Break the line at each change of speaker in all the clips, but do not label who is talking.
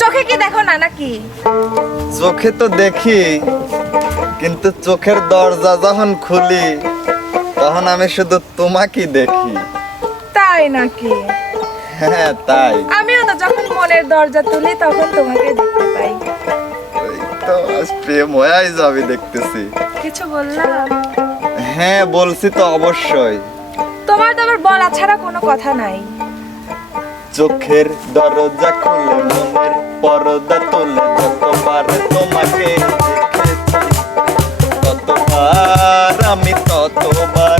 চোখে কি দেখো না নাকি?
চোখে তো দেখি কিন্তু চোখের দরজা যখন খুলি তখন আমি শুধু তোমাকেই দেখি।
তাই নাকি?
হ্যাঁ তাই।
আমিও তো যখন মনের দরজা তুলি তখন তোমাকে দেখতে পাই।
তো আজ প্রেম হয়ে যাবে দেখতেছি।
কিছু বললাম?
হ্যাঁ বলছি তো অবশ্যই।
তোমার তো আবার বলা ছাড়া কোনো কথা নাই।
চোখের দরজা খুলে মনের পরদা তোলে যতবার তোমাকে দেখেছি ততবার আমি ততবার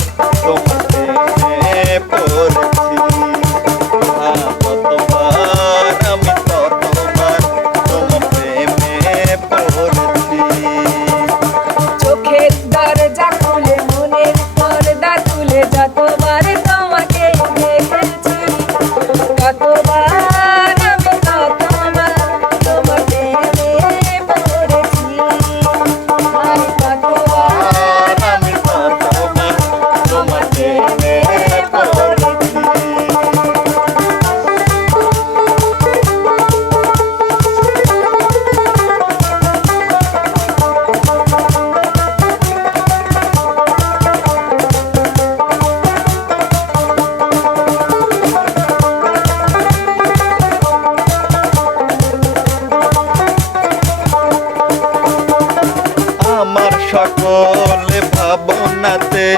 সকল ভাবনাতে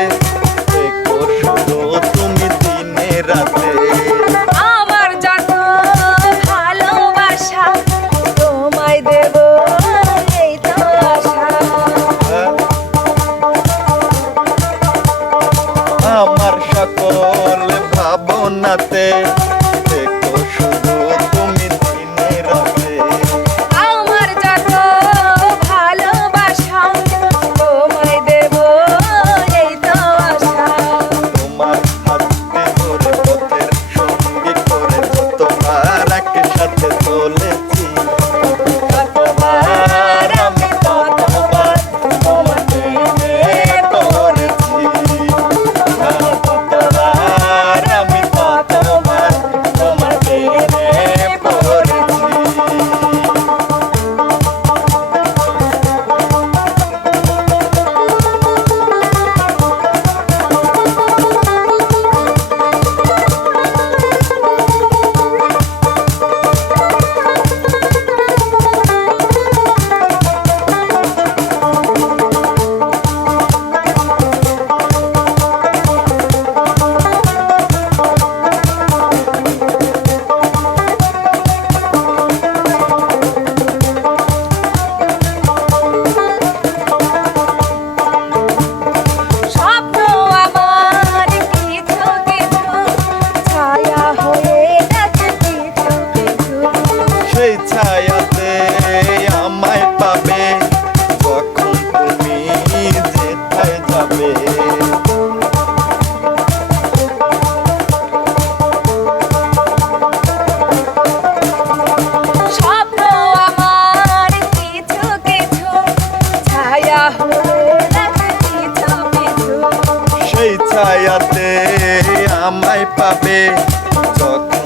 দেখো শুধু তুমি দিনে রাতে।
আমার যত ভালোবাসা তোমায় দেব এই তো আশা।
আমার সকল ভাবনাতে পাবে যখন তুমি যেথায় যাবে। সেই ছায়াতে আমায় পাবে যখন